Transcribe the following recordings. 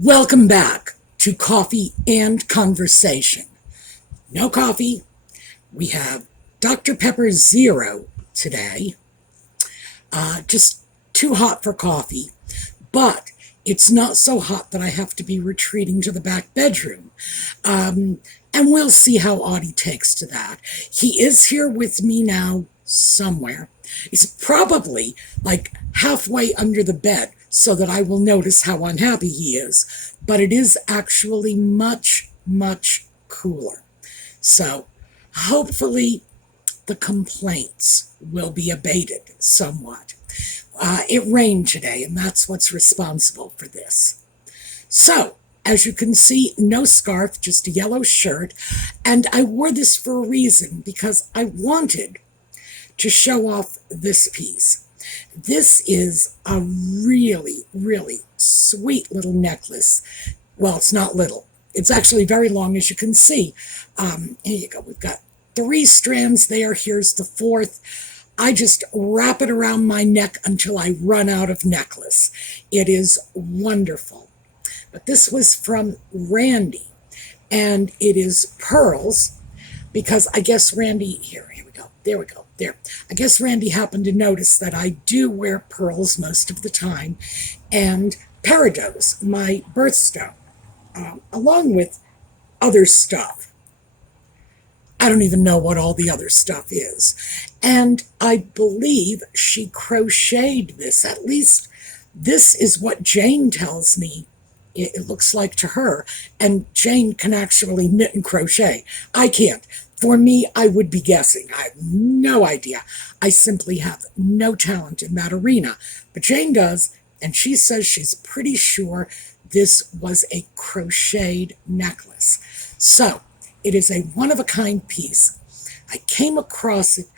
Welcome back to Coffee and Conversation. No coffee. We have Dr. Pepper Zero today. Just too hot for coffee, but it's not so hot that I have to be retreating to the back bedroom. And we'll see how Audie takes to that. He is here with me now somewhere. He's probably like halfway under the bed so that I will notice how unhappy he is. But it is actually much, much cooler. So hopefully the complaints will be abated somewhat. It rained today, and that's what's responsible for this. So, as you can see, no scarf, just a yellow shirt. And I wore this for a reason, because I wanted to show off this piece. This is a really, really sweet little necklace. Well, it's not little. It's actually very long, as you can see. Here you go. We've got 3 strands there. Here's the 4th. I just wrap it around my neck until I run out of necklace. It is wonderful. But this was from Randy, and it is pearls, because I guess Randy, here we go, there we go, there. I guess Randy happened to notice that I do wear pearls most of the time, and peridot, my birthstone, along with other stuff. I don't even know what all the other stuff is. And I believe she crocheted this. At least this is what Jane tells me it looks like to her. And Jane can actually knit and crochet. I can't. For me, I would be guessing. I have no idea. I simply have no talent in that arena. But Jane does, and she says she's pretty sure this was a crocheted necklace. So, it is a one-of-a-kind piece. I came across it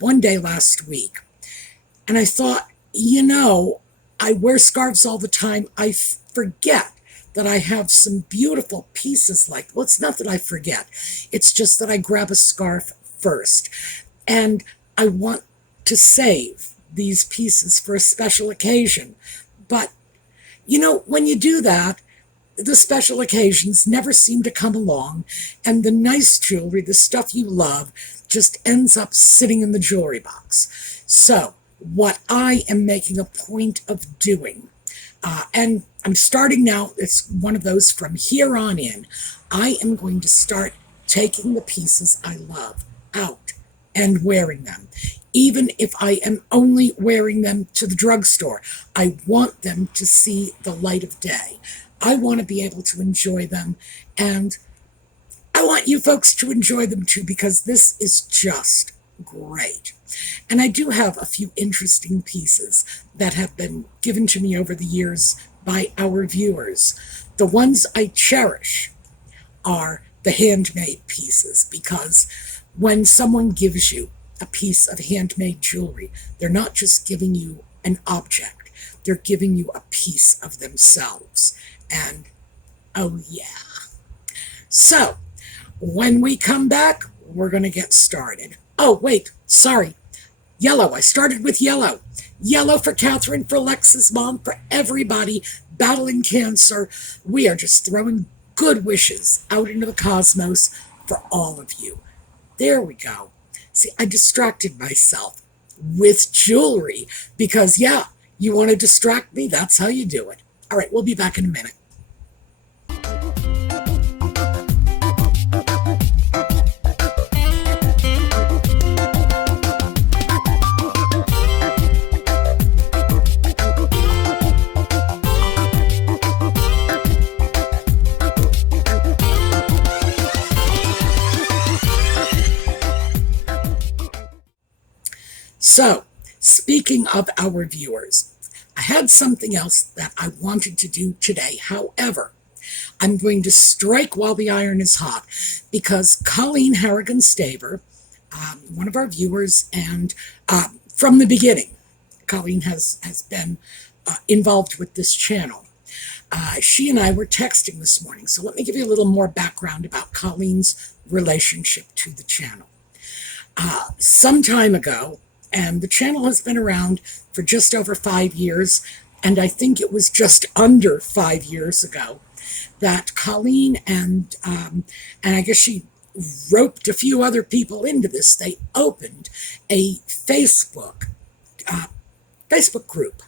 one day last week, and I thought, I wear scarves all the time. I forget that I have some beautiful pieces like, well, it's not that I forget. It's just that I grab a scarf first, and I want to save these pieces for a special occasion. But, when you do that, the special occasions never seem to come along, and the nice jewelry, the stuff you love, just ends up sitting in the jewelry box. So, what I am making a point of doing, and I'm starting now, it's one of those from here on in, I am going to start taking the pieces I love out and wearing them. Even if I am only wearing them to the drugstore, I want them to see the light of day. I want to be able to enjoy them, and I want you folks to enjoy them too, because this is just great. And I do have a few interesting pieces that have been given to me over the years by our viewers. The ones I cherish are the handmade pieces, because when someone gives you a piece of handmade jewelry, they're not just giving you an object, they're giving you a piece of themselves. And, oh yeah. So, when we come back, we're going to get started. Oh, wait, sorry. Yellow. I started with yellow. Yellow for Catherine, for Lex's mom, for everybody battling cancer. We are just throwing good wishes out into the cosmos for all of you. There we go. See, I distracted myself with jewelry because, yeah, you want to distract me? That's how you do it. All right, we'll be back in a minute. So, speaking of our viewers, I had something else that I wanted to do today. However, I'm going to strike while the iron is hot, because Colleen Harrigan-Staver, one of our viewers, and from the beginning, Colleen has been involved with this channel. She and I were texting this morning, so let me give you a little more background about Colleen's relationship to the channel. Some time ago, and the channel has been around for just over 5 years. And I think it was just under 5 years ago that Colleen and I guess she roped a few other people into this. They opened a uh, Facebook group.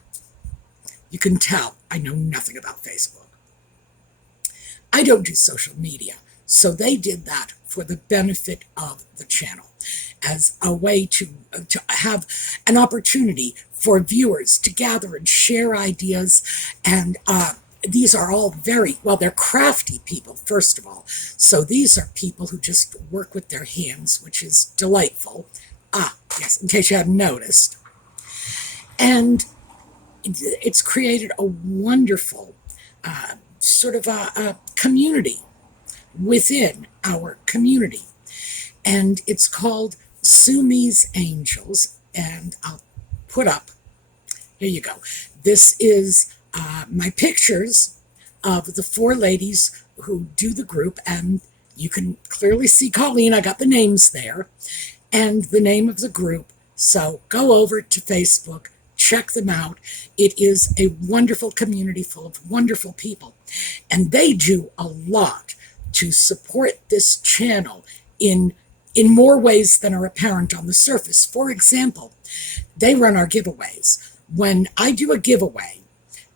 You can tell I know nothing about Facebook. I don't do social media, so they did that for the benefit of the channel, as a way to have an opportunity for viewers to gather and share ideas. And these are all very, well, they're crafty people, first of all. So these are people who just work with their hands, which is delightful. Yes, in case you hadn't noticed. And it's created a wonderful sort of a community within our community. And it's called Sumi's Angels. And I'll put up, here you go. This is my pictures of the four ladies who do the group. And you can clearly see Colleen. I got the names there and the name of the group. So go over to Facebook, check them out. It is a wonderful community full of wonderful people. And they do a lot to support this channel in more ways than are apparent on the surface. For example, they run our giveaways. When I do a giveaway,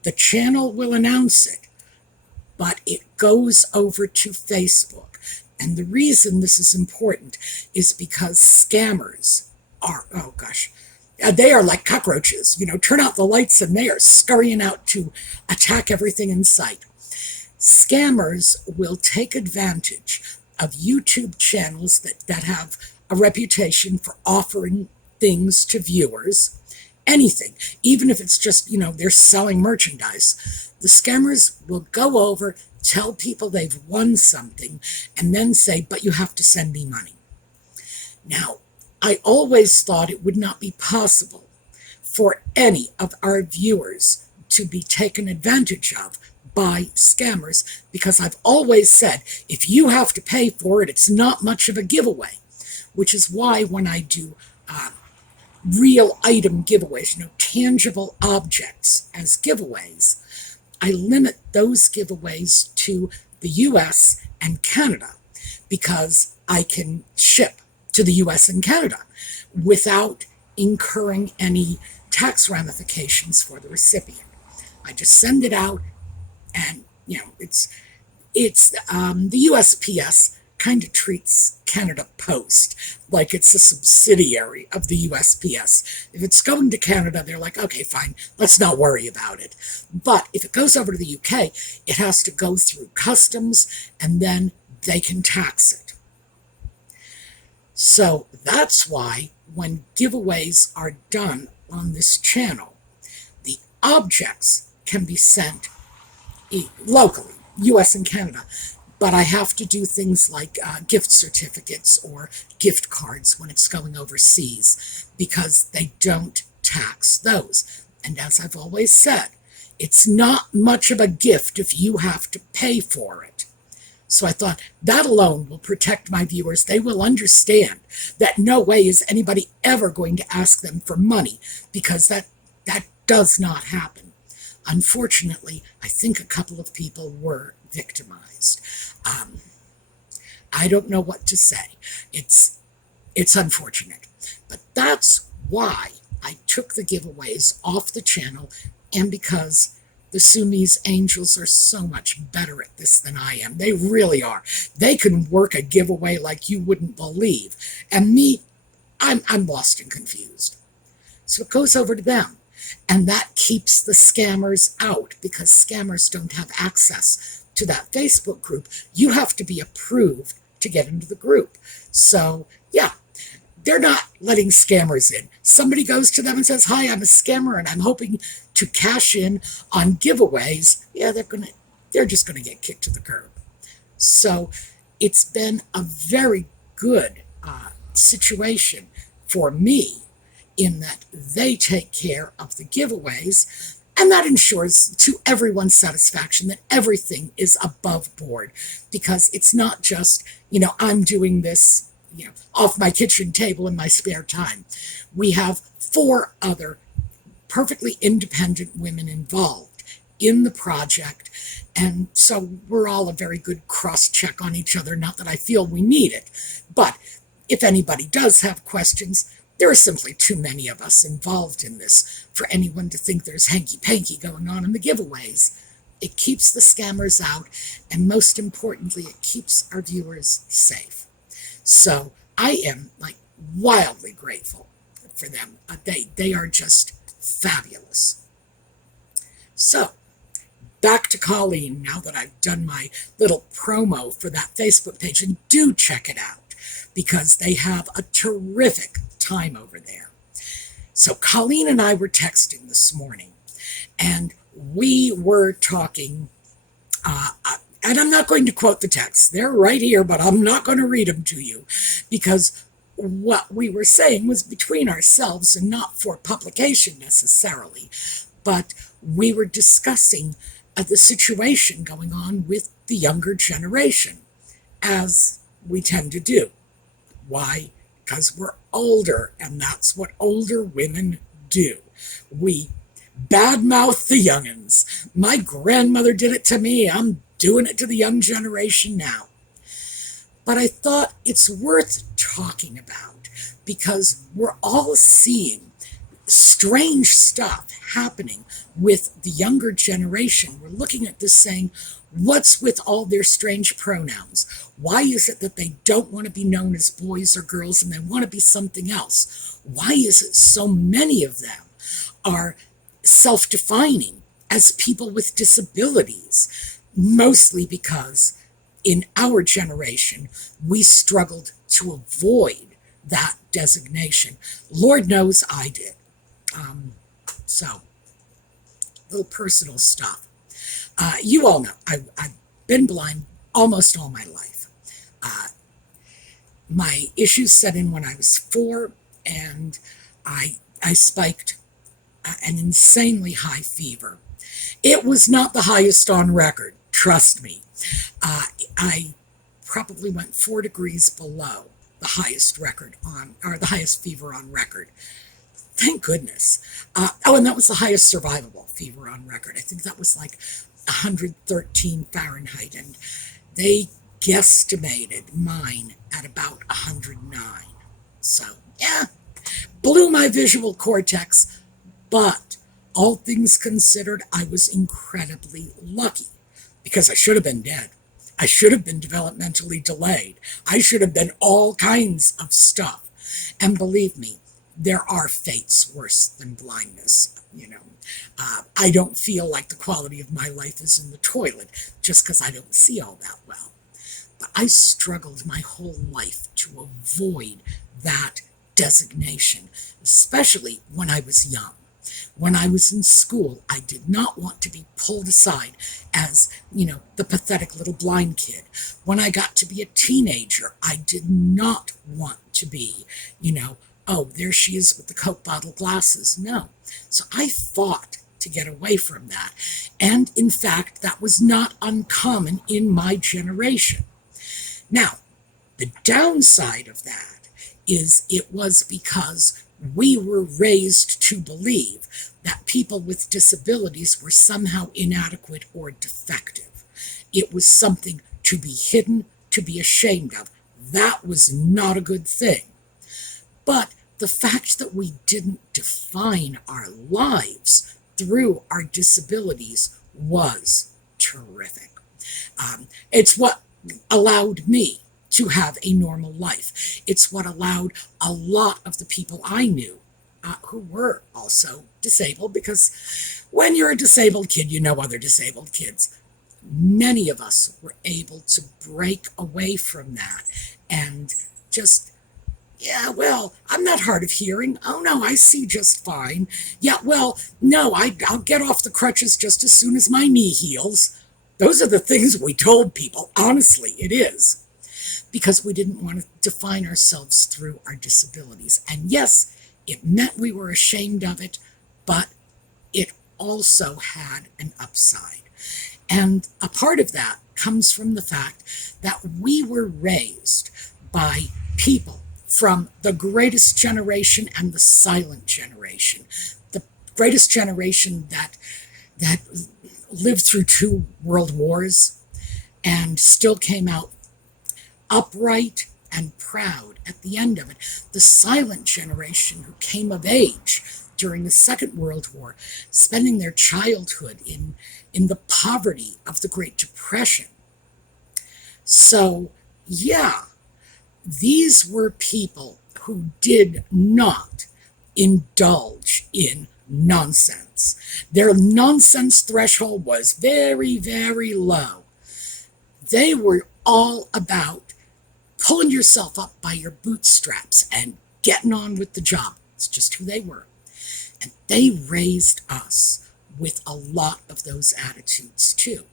the channel will announce it, but it goes over to Facebook. And the reason this is important is because scammers are, oh gosh, they are like cockroaches. Turn out the lights and they are scurrying out to attack everything in sight. Scammers will take advantage of YouTube channels that have a reputation for offering things to viewers, anything, even if it's just, they're selling merchandise. The scammers will go over, tell people they've won something, and then say, but you have to send me money. Now, I always thought it would not be possible for any of our viewers to be taken advantage of by scammers, because I've always said, if you have to pay for it, it's not much of a giveaway, which is why when I do real item giveaways, tangible objects as giveaways, I limit those giveaways to the US and Canada, because I can ship to the US and Canada without incurring any tax ramifications for the recipient. I just send it out, and it's the USPS kind of treats Canada Post like it's a subsidiary of the USPS. If it's going to Canada, they're like, okay, fine, let's not worry about it. But if it goes over to the UK, it has to go through customs, and then they can tax it. So that's why when giveaways are done on this channel, the objects can be sent locally, US and Canada, but I have to do things like gift certificates or gift cards when it's going overseas, because they don't tax those. And as I've always said, it's not much of a gift if you have to pay for it. So I thought that alone will protect my viewers. They will understand that no way is anybody ever going to ask them for money, because that does not happen. Unfortunately, I think a couple of people were victimized. I don't know what to say. It's unfortunate. But that's why I took the giveaways off the channel, and because the Sumi's Angels are so much better at this than I am. They really are. They can work a giveaway like you wouldn't believe. And me, I'm lost and confused. So it goes over to them. And that keeps the scammers out, because scammers don't have access to that Facebook group. You have to be approved to get into the group. So, yeah, they're not letting scammers in. Somebody goes to them and says, hi, I'm a scammer and I'm hoping to cash in on giveaways. Yeah, they're just going to get kicked to the curb. So it's been a very good situation for me, in that they take care of the giveaways, and that ensures to everyone's satisfaction that everything is above board, because it's not just, I'm doing this, off my kitchen table in my spare time. We have 4 other perfectly independent women involved in the project. And so we're all a very good cross-check on each other. Not that I feel we need it, but if anybody does have questions, there are simply too many of us involved in this for anyone to think there's hanky-panky going on in the giveaways. It keeps the scammers out, and most importantly, it keeps our viewers safe. So I am like wildly grateful for them. They are just fabulous. So back to Colleen, now that I've done my little promo for that Facebook page, and do check it out because they have a terrific time over there. So Colleen and I were texting this morning, and we were talking, and I'm not going to quote the text. They're right here, but I'm not going to read them to you because what we were saying was between ourselves and not for publication necessarily, but we were discussing the situation going on with the younger generation, as we tend to do. Why? Because we're older, and that's what older women do. We badmouth the youngins. My grandmother did it to me. I'm doing it to the young generation now. But I thought it's worth talking about because we're all seeing strange stuff happening with the younger generation. We're looking at this saying, what's with all their strange pronouns? Why is it that they don't want to be known as boys or girls and they want to be something else? Why is it so many of them are self-defining as people with disabilities? Mostly because in our generation, we struggled to avoid that designation. Lord knows I did. So, little personal stuff. You all know, I've been blind almost all my life. My issues set in when I was 4, and I spiked an insanely high fever. It was not the highest on record, trust me. I probably went 4 degrees below the highest record on, or the highest fever on record. Thank goodness. And that was the highest survivable fever on record. I think that was like 113 Fahrenheit, and they guesstimated mine at about 109. So, yeah, blew my visual cortex, but all things considered, I was incredibly lucky because I should have been dead. I should have been developmentally delayed. I should have been all kinds of stuff. And believe me, there are fates worse than blindness, you know. I don't feel like the quality of my life is in the toilet just because I don't see all that well. But I struggled my whole life to avoid that designation, especially when I was young. When I was in school, I did not want to be pulled aside as, you know, the pathetic little blind kid. When I got to be a teenager, I did not want to be, you know, oh, there she is with the Coke bottle glasses. No. So I fought to get away from that. And in fact, that was not uncommon in my generation. Now, the downside of that is it was because we were raised to believe that people with disabilities were somehow inadequate or defective. It was something to be hidden, to be ashamed of. That was not a good thing. But the fact that we didn't define our lives through our disabilities was terrific. It's what allowed me to have a normal life. It's what allowed a lot of the people I knew who were also disabled, because when you're a disabled kid, you know other disabled kids. Many of us were able to break away from that and just, yeah, well, I'm not hard of hearing. Oh, no, I see just fine. Yeah, well, no, I'll get off the crutches just as soon as my knee heals. Those are the things we told people. Honestly, it is. Because we didn't want to define ourselves through our disabilities. And yes, it meant we were ashamed of it, but it also had an upside. And a part of that comes from the fact that we were raised by people from the greatest generation and the silent generation, the greatest generation that lived through 2 world wars and still came out upright and proud at the end of it. The silent generation who came of age during the Second World War, spending their childhood in the poverty of the Great Depression. So, yeah, these were people who did not indulge in nonsense. Their nonsense threshold was very, very low. They were all about pulling yourself up by your bootstraps and getting on with the job. It's just who they were. And they raised us with a lot of those attitudes too.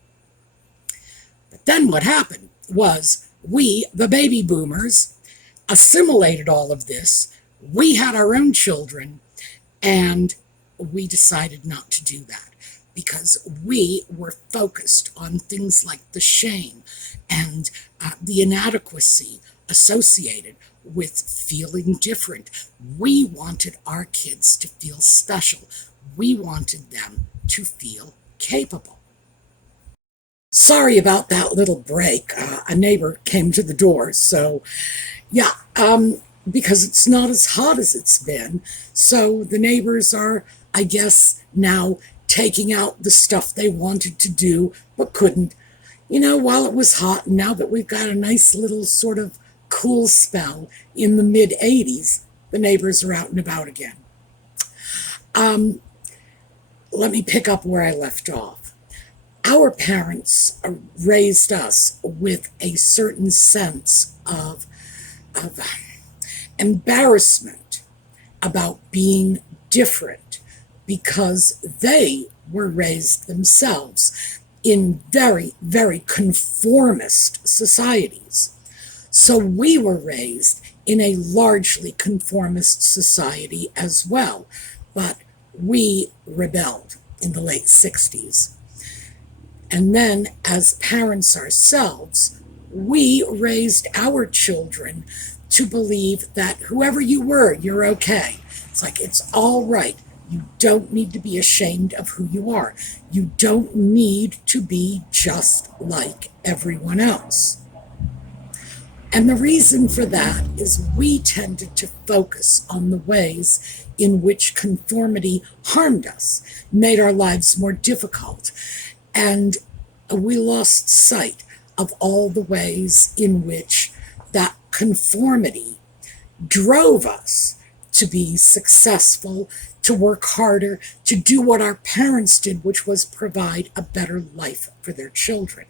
But then what happened was we, the baby boomers, assimilated all of this. We had our own children, and we decided not to do that because we were focused on things like the shame and the inadequacy associated with feeling different. We wanted our kids to feel special. We wanted them to feel capable. Sorry about that little break. A neighbor came to the door, so yeah, because it's not as hot as it's been. So the neighbors are, I guess, now taking out the stuff they wanted to do but couldn't, while it was hot. And now that we've got a nice little sort of cool spell in the mid-80s, the neighbors are out and about again. Let me pick up where I left off. Our parents raised us with a certain sense of embarrassment about being different because they were raised themselves in very, very conformist societies. So we were raised in a largely conformist society as well, but we rebelled in the late 60s. And then as parents ourselves, we raised our children to believe that whoever you were, you're okay. It's like, it's all right. You don't need to be ashamed of who you are. You don't need to be just like everyone else. And the reason for that is we tended to focus on the ways in which conformity harmed us, made our lives more difficult, and we lost sight of all the ways in which that conformity drove us to be successful, to work harder, to do what our parents did, which was provide a better life for their children.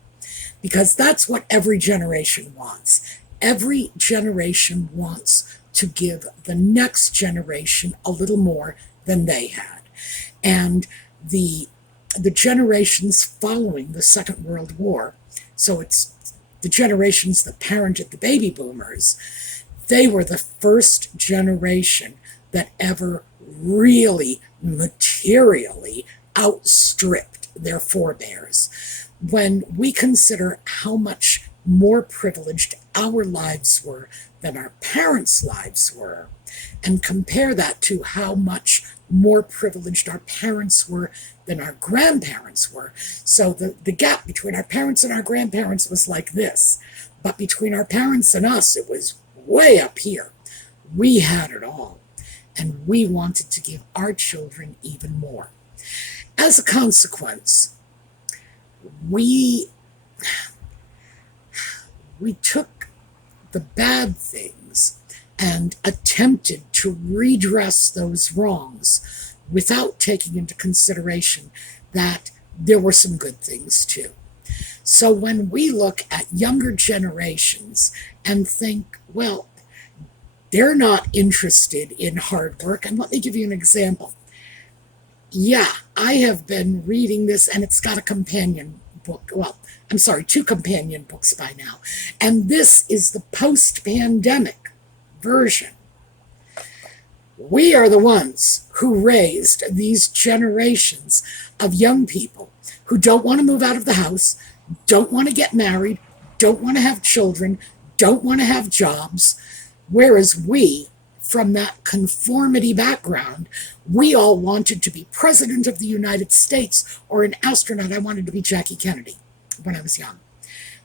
Because that's what every generation wants. Every generation wants to give the next generation a little more than they had. And the generations following the Second World War, so it's the generations that parented the baby boomers, they were the first generation that ever really materially outstripped their forebears. When we consider how much more privileged our lives were than our parents' lives were, and compare that to how much more privileged our parents were than our grandparents were. So the gap between our parents and our grandparents was like this, but between our parents and us, it was way up here. We had it all, and we wanted to give our children even more. As a consequence, we took the bad things and attempted to redress those wrongs without taking into consideration that there were some good things too. So when we look at younger generations and think, well, they're not interested in hard work, and let me give you an example. Yeah, I have been reading this, and it's got a companion book. Well, I'm sorry, 2 companion books by now. And this is the post-pandemic version. We are the ones who raised these generations of young people who don't want to move out of the house, don't want to get married, don't want to have children, don't want to have jobs, whereas we from that conformity background, we all wanted to be president of the United States or an astronaut. I wanted to be Jackie Kennedy when I was young.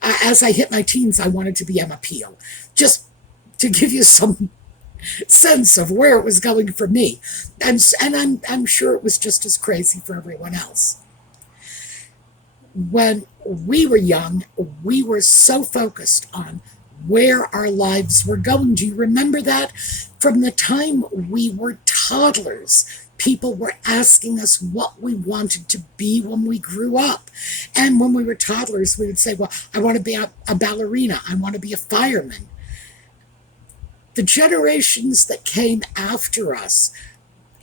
As I hit my teens, I wanted to be Emma Peel. Just to give you some sense of where it was going for me. And I'm sure it was just as crazy for everyone else. When we were young, we were so focused on where our lives were going. Do you remember that? From the time we were toddlers, people were asking us what we wanted to be when we grew up. And when we were toddlers, we would say, well, I want to be a ballerina. I want to be a fireman. The generations that came after us,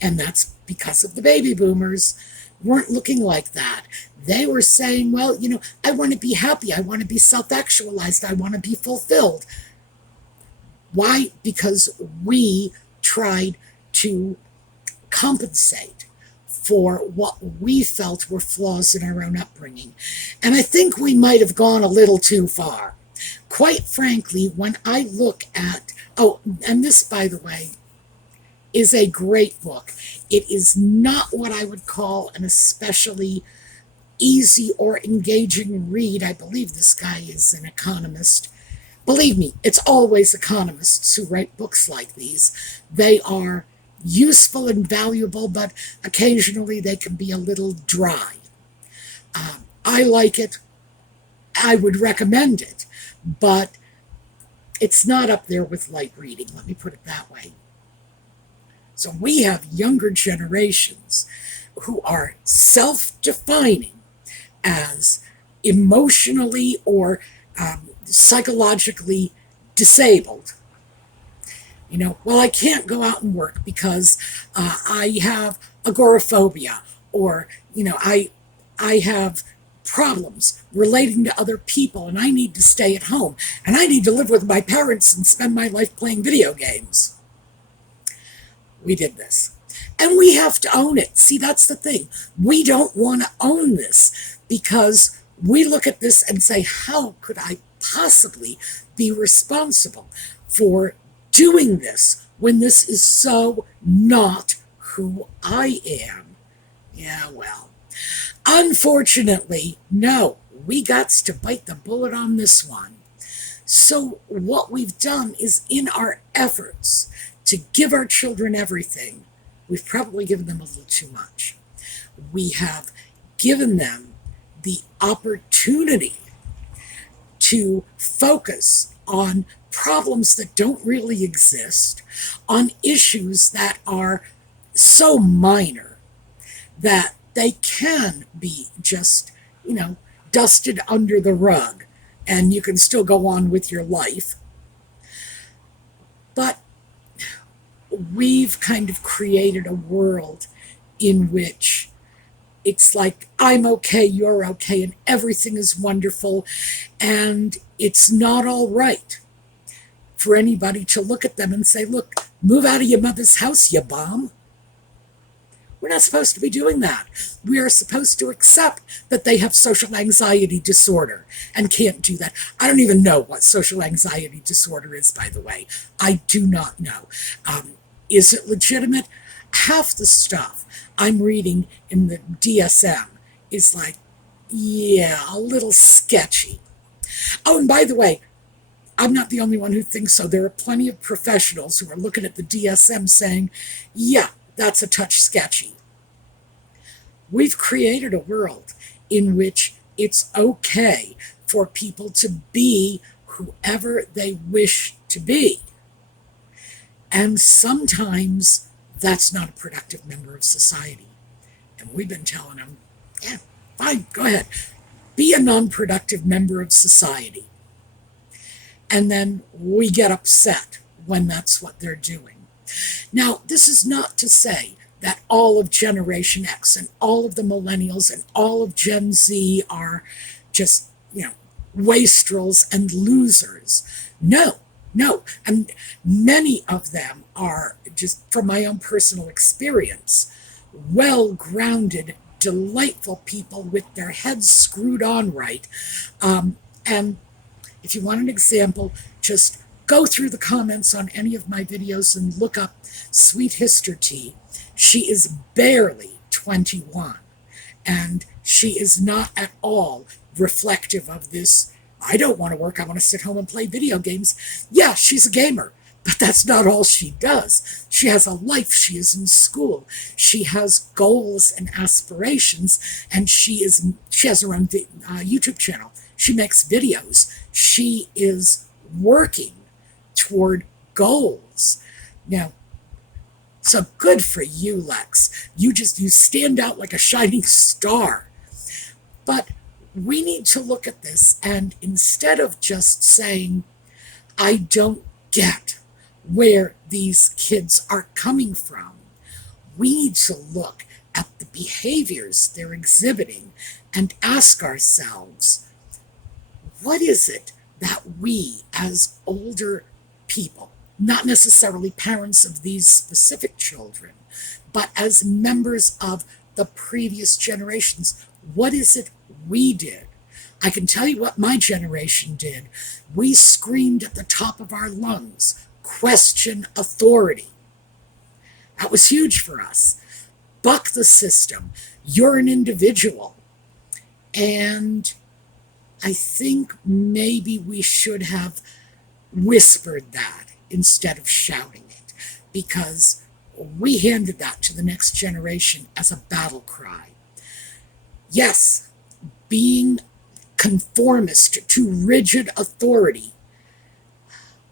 and that's because of the baby boomers, weren't looking like that. They were saying, well, I want to be happy. I want to be self-actualized. I want to be fulfilled. Why? Because we tried to compensate for what we felt were flaws in our own upbringing. And I think we might have gone a little too far. Quite frankly, when I look at, and this, by the way, is a great book. It is not what I would call an especially easy or engaging read. I believe this guy is an economist. Believe me, it's always economists who write books like these. They are useful and valuable, but occasionally they can be a little dry. I like it. I would recommend it, but it's not up there with light reading, let me put it that way. So we have younger generations who are self-defining as emotionally or psychologically disabled. Well, I can't go out and work because I have agoraphobia, or, I have problems relating to other people, and I need to stay at home, and I need to live with my parents and spend my life playing video games. We did this. And we have to own it. See, that's the thing. We don't want to own this because we look at this and say, how could I possibly be responsible for doing this when this is so not who I am? Yeah, well, unfortunately, no, we got to bite the bullet on this one. So what we've done is, in our efforts to give our children everything, we've probably given them a little too much. We have given them the opportunity to focus on problems that don't really exist, on issues that are so minor that they can be just, dusted under the rug, and you can still go on with your life. But we've kind of created a world in which it's like, I'm okay, you're okay, and everything is wonderful, and it's not all right for anybody to look at them and say, look, move out of your mother's house, you bum. We're not supposed to be doing that. We are supposed to accept that they have social anxiety disorder and can't do that. I don't even know what social anxiety disorder is, by the way. I do not know. Is it legitimate? Half the stuff I'm reading in the DSM is like, yeah, a little sketchy. Oh, and by the way, I'm not the only one who thinks so. There are plenty of professionals who are looking at the DSM saying, yeah, that's a touch sketchy. We've created a world in which it's okay for people to be whoever they wish to be. And sometimes that's not a productive member of society. And we've been telling them, yeah, fine, go ahead. Be a non-productive member of society. And then we get upset when that's what they're doing. Now, this is not to say that all of Generation X and all of the millennials and all of Gen Z are just, wastrels and losers. No. And many of them are, just from my own personal experience, well-grounded, delightful people with their heads screwed on right. And if you want an example, just go through the comments on any of my videos and look up Sweet Hister Tea. She is barely 21, and she is not at all reflective of this, I don't want to work, I want to sit home and play video games. Yeah, she's a gamer, but that's not all she does. She has a life. She is in school. She has goals and aspirations, and she has her own YouTube channel. She makes videos. She is working toward goals. Now, so good for you, Lex. You stand out like a shining star. But we need to look at this, and instead of just saying, I don't get where these kids are coming from, we need to look at the behaviors they're exhibiting and ask ourselves, what is it that we as older people, not necessarily parents of these specific children, but as members of the previous generations, what is it we did? I can tell you what my generation did. We screamed at the top of our lungs, question authority. That was huge for us. Buck the system. You're an individual. And I think maybe we should have whispered that instead of shouting it, because we handed that to the next generation as a battle cry. Yes, being conformist to rigid authority.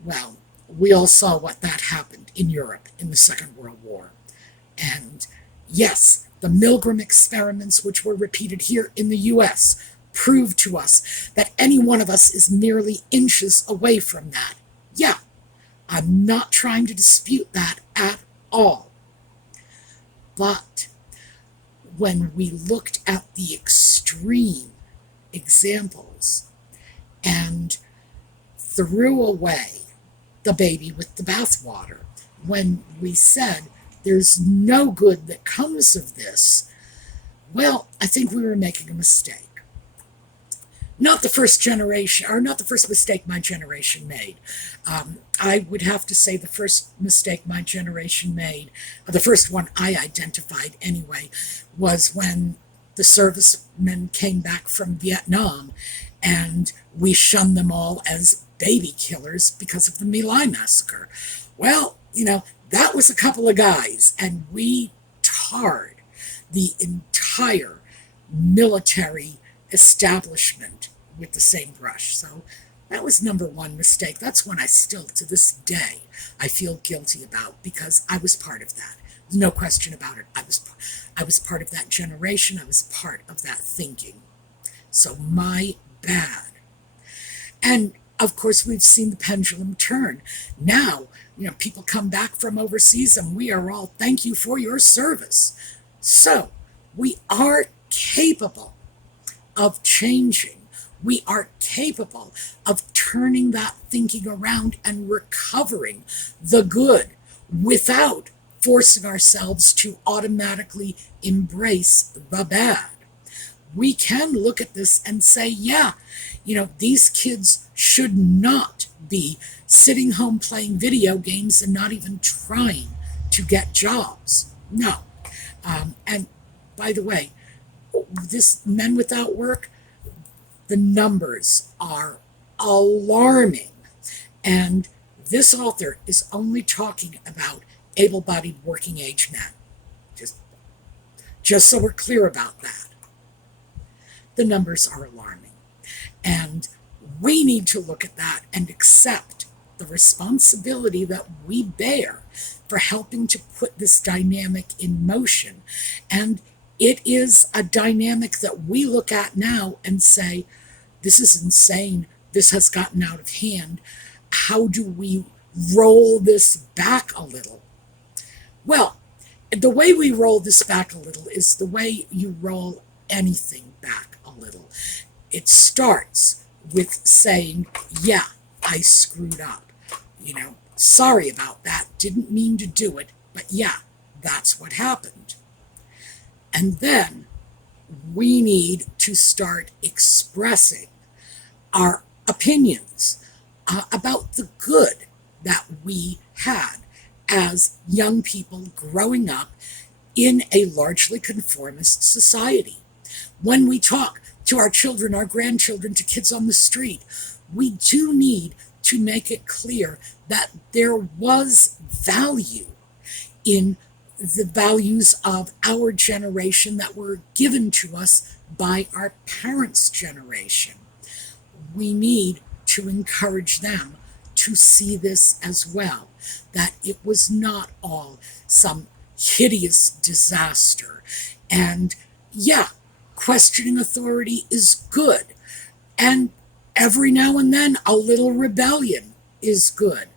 Well, we all saw what that happened in Europe in the Second World War. And yes, the Milgram experiments, which were repeated here in the US, proved to us that any one of us is merely inches away from that. Yeah, I'm not trying to dispute that at all. But when we looked at the extreme examples and threw away the baby with the bathwater, when we said there's no good that comes of this, well, I think we were making a mistake. Not the first generation, or not the first mistake my generation made. I would have to say the first mistake my generation made, the first one I identified anyway, was when the servicemen came back from Vietnam and we shunned them all as baby killers because of the My Lai massacre. Well, that was a couple of guys, and we tarred the entire military establishment with the same brush. So that was number one mistake. That's one I still, to this day, I feel guilty about, because I was part of that. There's no question about it. I was part of that generation. I was part of that thinking. So my bad. And of course, we've seen the pendulum turn. Now, people come back from overseas and we are all, thank you for your service. So we are capable of changing. We are capable of turning that thinking around and recovering the good without forcing ourselves to automatically embrace the bad. We can look at this and say, yeah, these kids should not be sitting home playing video games and not even trying to get jobs. No. And by the way, this men without work, the numbers are alarming. And this author is only talking about able-bodied working age men. Just so we're clear about that. The numbers are alarming. And we need to look at that and accept the responsibility that we bear for helping to put this dynamic in motion. And it is a dynamic that we look at now and say, this is insane. This has gotten out of hand. How do we roll this back a little? Well, the way we roll this back a little is the way you roll anything back a little. It starts with saying, yeah, I screwed up. Sorry about that. Didn't mean to do it, but yeah, that's what happened. And then we need to start expressing our opinions, about the good that we had as young people growing up in a largely conformist society. When we talk to our children, our grandchildren, to kids on the street, we do need to make it clear that there was value in the values of our generation that were given to us by our parents' generation. We need to encourage them to see this as well, that it was not all some hideous disaster. And yeah, questioning authority is good. And every now and then, a little rebellion is good.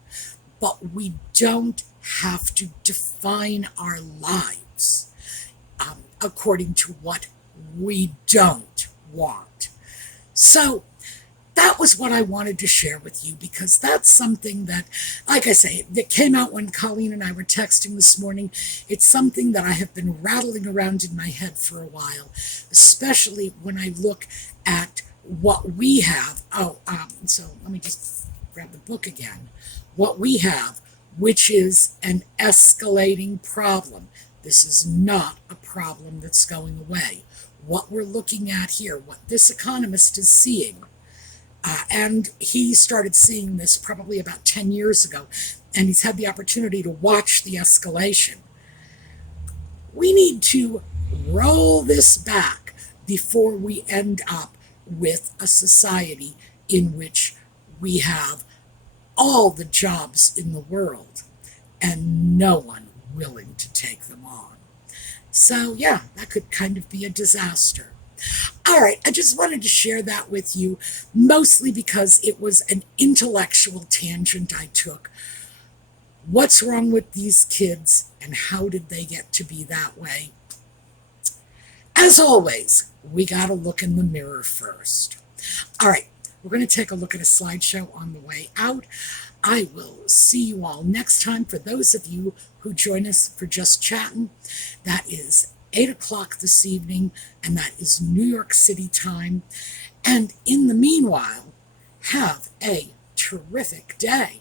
But we don't have to define our lives according to what we don't want. So that was what I wanted to share with you, because that's something that, like I say, that came out when Colleen and I were texting this morning. It's something that I have been rattling around in my head for a while, especially when I look at what we have. So let me just grab the book again. What we have, which is an escalating problem. This is not a problem that's going away. What we're looking at here, what this economist is seeing, and he started seeing this probably about 10 years ago, and he's had the opportunity to watch the escalation. We need to roll this back before we end up with a society in which we have all the jobs in the world and no one willing to take them on. So yeah, that could kind of be a disaster. All right, I just wanted to share that with you, mostly because it was an intellectual tangent I took. What's wrong with these kids, and how did they get to be that way? As always, we got to look in the mirror first. All right, we're going to take a look at a slideshow on the way out. I will see you all next time. For those of you who join us for Just Chatting, that is 8 o'clock this evening, and that is New York City time. And in the meanwhile, have a terrific day.